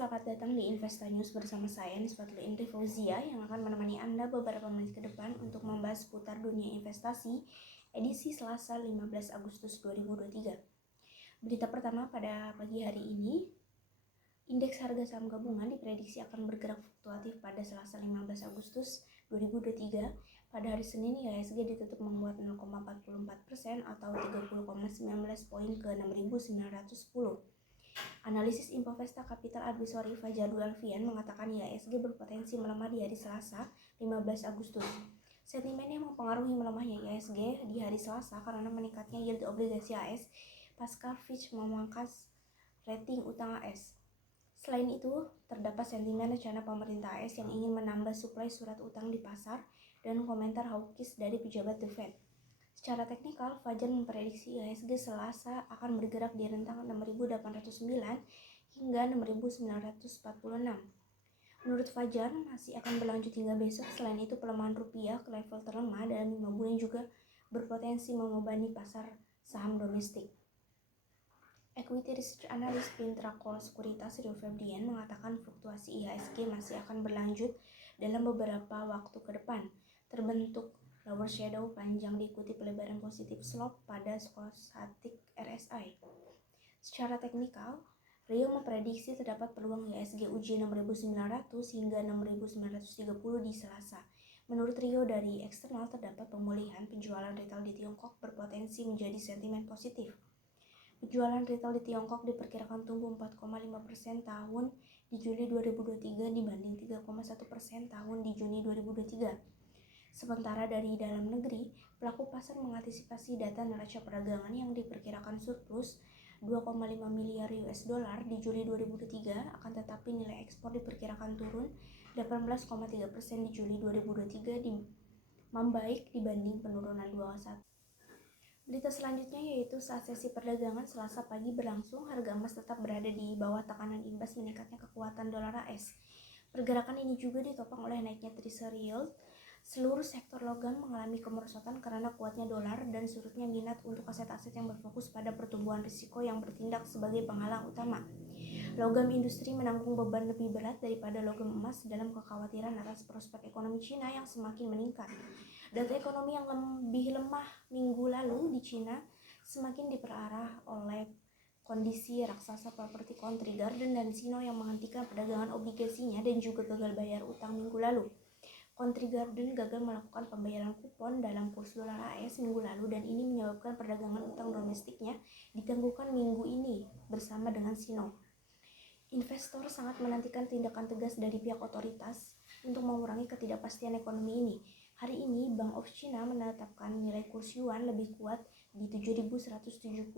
selamat datang di Investa News bersama saya Nisbatul Indri Fauzia yang akan menemani Anda beberapa menit ke depan untuk membahas seputar dunia investasi edisi Selasa 15 Agustus 2023. Berita pertama pada pagi hari ini, indeks harga saham gabungan diprediksi akan bergerak fluktuatif pada Selasa 15 Agustus 2023. Pada hari Senin, IHSG ditutup menguat 0,44% atau 30,19 poin ke 6.910. Analisis Infovesta Capital Advisory Fajarul Alfian mengatakan IHSG berpotensi melemah di hari Selasa 15 Agustus. Sentimen yang mempengaruhi melemahnya IHSG di hari Selasa karena meningkatnya yield obligasi AS pasca Fitch memangkas rating utang AS. Selain itu, terdapat sentimen rencana pemerintah AS yang ingin menambah suplai surat utang di pasar dan komentar hawkish dari pejabat The Fed. Secara teknikal, Fajar memprediksi IHSG Selasa akan bergerak di rentang 6.809 hingga 6.946. Menurut Fajar, masih akan berlanjut hingga besok. Selain itu, pelemahan rupiah ke level terlemah dalam 5 bulan juga berpotensi membebani pasar saham domestik. Equity Research Analyst Pintracol Sekuritas Rio Febrian mengatakan fluktuasi IHSG masih akan berlanjut dalam beberapa waktu ke depan. Terbentuk lower shadow panjang diikuti pelebaran positif slope pada stochastic RSI. Secara teknikal, Rio memprediksi terdapat peluang IHSG uji 6.900 hingga 6.930 di Selasa. Menurut Rio, dari eksternal terdapat pemulihan penjualan retail di Tiongkok berpotensi menjadi sentimen positif. Penjualan retail di Tiongkok diperkirakan tumbuh 4,5% tahun di Juli 2023 dibanding 3,1% tahun di Juni 2023. Sementara dari dalam negeri, pelaku pasar mengantisipasi data neraca perdagangan yang diperkirakan surplus 2,5 miliar US dollar di Juli 2023, akan tetapi nilai ekspor diperkirakan turun 18,3% di Juli 2023 membaik dibanding penurunan 21. Berita selanjutnya yaitu saat sesi perdagangan Selasa pagi berlangsung, harga emas tetap berada di bawah tekanan imbas meningkatnya kekuatan dolar AS. Pergerakan ini juga ditopang oleh naiknya treasury yield. Seluruh sektor logam mengalami kemerosotan karena kuatnya dolar dan surutnya minat untuk aset-aset yang berfokus pada pertumbuhan risiko yang bertindak sebagai penghalang utama. Logam industri menanggung beban lebih berat daripada logam emas dalam kekhawatiran atas prospek ekonomi Cina yang semakin meningkat. Data ekonomi yang lebih lemah minggu lalu di Cina semakin diperarah oleh kondisi raksasa properti Country Garden dan Sino yang menghentikan perdagangan obligasinya dan juga gagal bayar utang minggu lalu. Country Garden gagal melakukan pembayaran kupon dalam kurs dolar AS minggu lalu dan ini menyebabkan perdagangan utang domestiknya ditangguhkan minggu ini bersama dengan Sino. Investor sangat menantikan tindakan tegas dari pihak otoritas untuk mengurangi ketidakpastian ekonomi ini. Hari ini, Bank of China menetapkan nilai kurs yuan lebih kuat di 7.176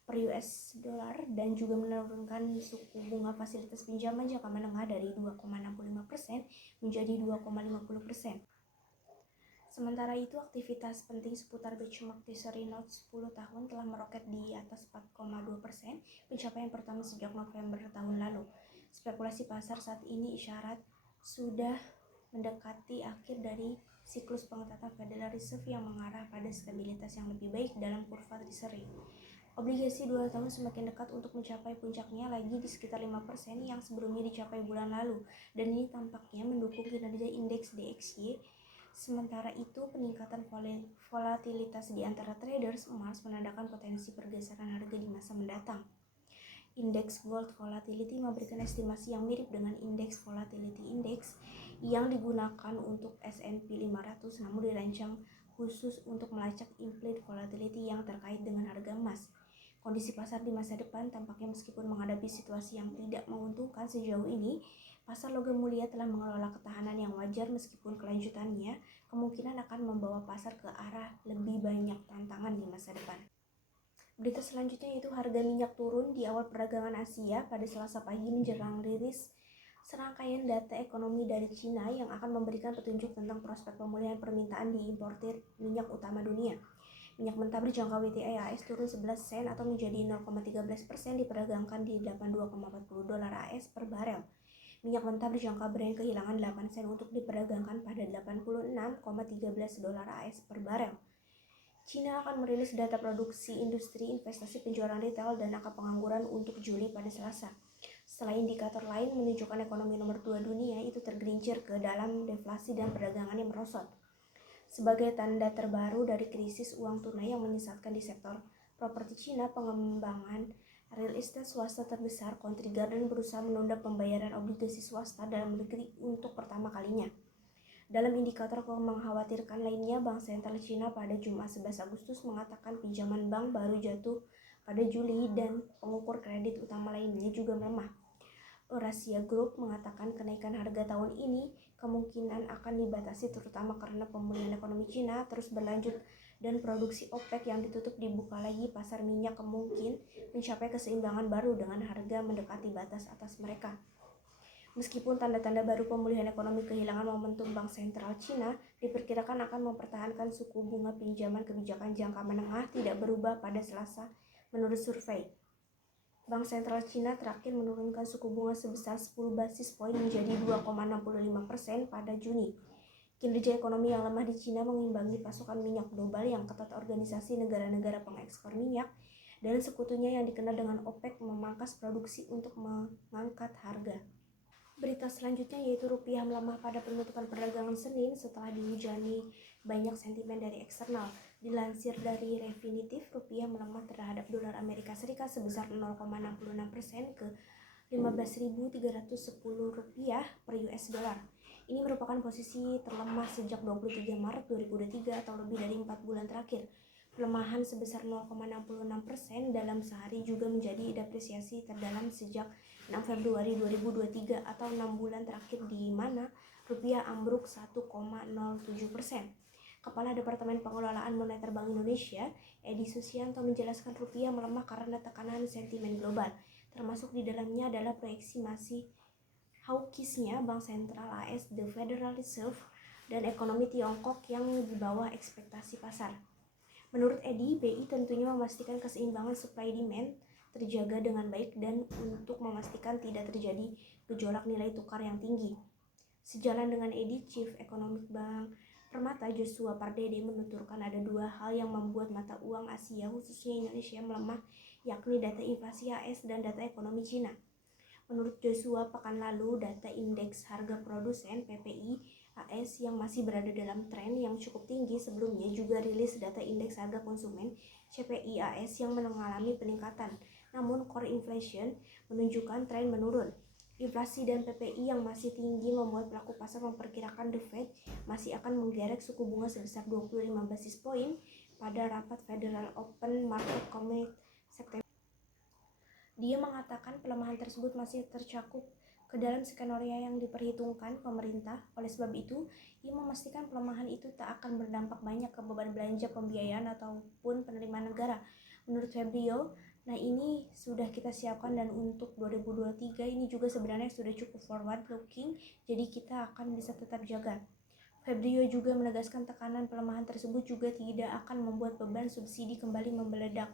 per US dollar dan juga menurunkan suku bunga fasilitas pinjaman jangka menengah dari 2,65% menjadi 2,50%. Sementara itu, aktivitas penting seputar benchmark Treasury Note 10 tahun telah meroket di atas 4,2%, pencapaian pertama sejak November tahun lalu. Spekulasi pasar saat ini isyarat sudah mendekati akhir dari siklus pengetatan Federal Reserve yang mengarah pada stabilitas yang lebih baik dalam kurva Treasury. Obligasi 2 tahun semakin dekat untuk mencapai puncaknya lagi di sekitar 5% yang sebelumnya dicapai bulan lalu, dan ini tampaknya mendukung kinerja indeks DXY. Sementara itu, peningkatan volatilitas di antara traders emas menandakan potensi pergeseran harga di masa mendatang. Indeks Gold Volatility memberikan estimasi yang mirip dengan indeks Volatility Index yang digunakan untuk S&P 500 namun dirancang khusus untuk melacak implied volatility yang terkait dengan harga emas. Kondisi pasar di masa depan tampaknya meskipun menghadapi situasi yang tidak menguntungkan sejauh ini, pasar logam mulia telah mengelola ketahanan yang wajar meskipun kelanjutannya kemungkinan akan membawa pasar ke arah lebih banyak tantangan di masa depan. Berita selanjutnya yaitu harga minyak turun di awal perdagangan Asia pada Selasa pagi menjelang rilis serangkaian data ekonomi dari Cina yang akan memberikan petunjuk tentang prospek pemulihan permintaan di importir minyak utama dunia. Minyak mentah berjangka WTI AS turun 11 sen atau menjadi 0,13% diperdagangkan di 82,40 dolar AS per barel. Minyak mentah berjangka Brent kehilangan 8 sen untuk diperdagangkan pada 86,13 dolar AS per barel. China akan merilis data produksi industri, investasi, penjualan retail, dan angka pengangguran untuk Juli pada Selasa. setelah indikator lain menunjukkan ekonomi nomor 2 dunia itu tergelincir ke dalam deflasi dan perdagangan yang merosot. Sebagai tanda terbaru dari krisis uang tunai yang menyesatkan di sektor properti Cina, pengembangan real estate swasta terbesar Country Garden berusaha menunda pembayaran obligasi swasta dalam negeri untuk pertama kalinya. Dalam indikator mengkhawatirkan lainnya, Bank Sentral Cina pada Jumat 11 Agustus mengatakan pinjaman bank baru jatuh pada Juli dan pengukur kredit utama lainnya juga melemah. Eurasia Group mengatakan kenaikan harga tahun ini kemungkinan akan dibatasi terutama karena pemulihan ekonomi Cina terus berlanjut dan produksi OPEC yang ditutup dibuka lagi. Pasar minyak kemungkinan mencapai keseimbangan baru dengan harga mendekati batas atas mereka. Meskipun tanda-tanda baru pemulihan ekonomi kehilangan momentum, Bank Sentral Cina diperkirakan akan mempertahankan suku bunga pinjaman kebijakan jangka menengah tidak berubah pada Selasa menurut survei. Bank Sentral Cina terakhir menurunkan suku bunga sebesar 10 basis poin menjadi 2,65% pada Juni. Kinerja ekonomi yang lemah di Cina mengimbangi pasokan minyak global yang ketat. Organisasi negara-negara pengekspor minyak dan sekutunya yang dikenal dengan OPEC memangkas produksi untuk mengangkat harga. Berita selanjutnya yaitu rupiah melemah pada penutupan perdagangan Senin setelah dihujani banyak sentimen dari eksternal. Dilansir dari Refinitiv, rupiah melemah terhadap dolar Amerika Serikat sebesar 0,66% ke 15.310 rupiah per US dollar. Ini merupakan posisi terlemah sejak 23 Maret 2023 atau lebih dari 4 bulan terakhir. Pelemahan sebesar 0,66% dalam sehari juga menjadi depresiasi terdalam sejak 6 Februari 2023 atau 6 bulan terakhir di mana rupiah ambruk 1,07%. Kepala Departemen Pengelolaan Moneter Bank Indonesia, Edi Susianto menjelaskan rupiah melemah karena tekanan sentimen global, termasuk di dalamnya adalah proyeksi masih hawkishnya Bank Sentral AS, The Federal Reserve, dan ekonomi Tiongkok yang di bawah ekspektasi pasar. Menurut Edi, BI tentunya memastikan keseimbangan supply demand terjaga dengan baik dan untuk memastikan tidak terjadi gejolak nilai tukar yang tinggi. Sejalan dengan Edi, Chief Economic Bank Permata Joshua Pardede menuturkan ada dua hal yang membuat mata uang Asia khususnya Indonesia melemah, yakni data inflasi AS dan data ekonomi Cina. Menurut Joshua, pekan lalu data indeks harga produsen PPI AS yang masih berada dalam tren yang cukup tinggi sebelumnya juga rilis data indeks harga konsumen CPI AS yang mengalami peningkatan. Namun core inflation menunjukkan tren menurun. Inflasi dan PPI yang masih tinggi membuat pelaku pasar memperkirakan The Fed masih akan menggerek suku bunga sebesar 25 basis poin pada rapat Federal Open Market Committee September. Dia mengatakan pelemahan tersebut masih tercakup ke dalam skenario yang diperhitungkan pemerintah. Oleh sebab itu, ia memastikan pelemahan itu tak akan berdampak banyak ke beban belanja pembiayaan ataupun penerimaan negara. Menurut Febrio, nah ini sudah kita siapkan dan untuk 2023 ini juga sebenarnya sudah cukup forward looking, jadi kita akan bisa tetap jaga. Febrio juga menegaskan tekanan pelemahan tersebut juga tidak akan membuat beban subsidi kembali membeledak,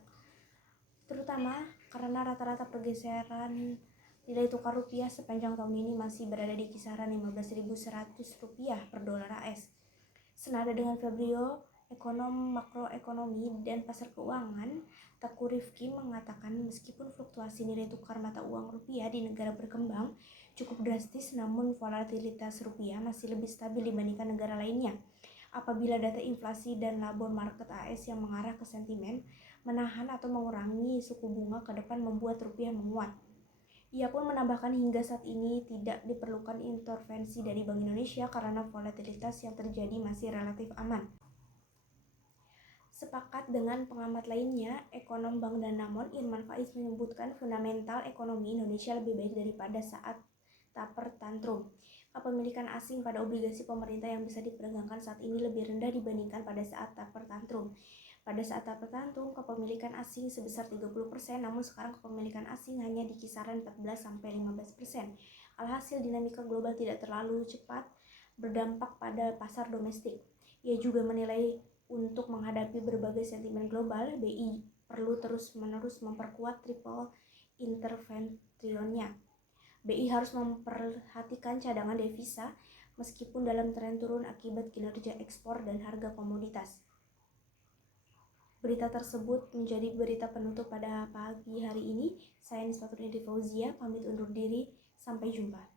terutama karena rata-rata pergeseran nilai tukar rupiah sepanjang tahun ini masih berada di kisaran 15.100 rupiah per dolar AS. Senada dengan Febrio, ekonom makroekonomi dan pasar keuangan Teku Rifki mengatakan meskipun fluktuasi nilai tukar mata uang rupiah di negara berkembang cukup drastis, namun volatilitas rupiah masih lebih stabil dibandingkan negara lainnya. Apabila data inflasi dan labor market AS yang mengarah ke sentimen menahan atau mengurangi suku bunga ke depan membuat rupiah menguat. Ia pun menambahkan hingga saat ini tidak diperlukan intervensi dari Bank Indonesia karena volatilitas yang terjadi masih relatif aman. Sepakat dengan pengamat lainnya, ekonom Bank Danamon Irman Faiz menyebutkan fundamental ekonomi Indonesia lebih baik daripada saat taper tantrum. Kepemilikan asing pada obligasi pemerintah yang bisa diperdagangkan saat ini lebih rendah dibandingkan pada saat taper tantrum. Pada saat taper tantrum, kepemilikan asing sebesar 30%, namun sekarang kepemilikan asing hanya di kisaran 14-15%. Alhasil dinamika global tidak terlalu cepat berdampak pada pasar domestik. Ia juga menilai untuk menghadapi berbagai sentimen global, BI perlu terus-menerus memperkuat triple interventionnya. BI harus memperhatikan cadangan devisa meskipun dalam tren turun akibat kinerja ekspor dan harga komoditas. Berita tersebut menjadi berita penutup pada pagi hari ini. Saya Nisfatul Indi Fauzia, pamit undur diri. Sampai jumpa.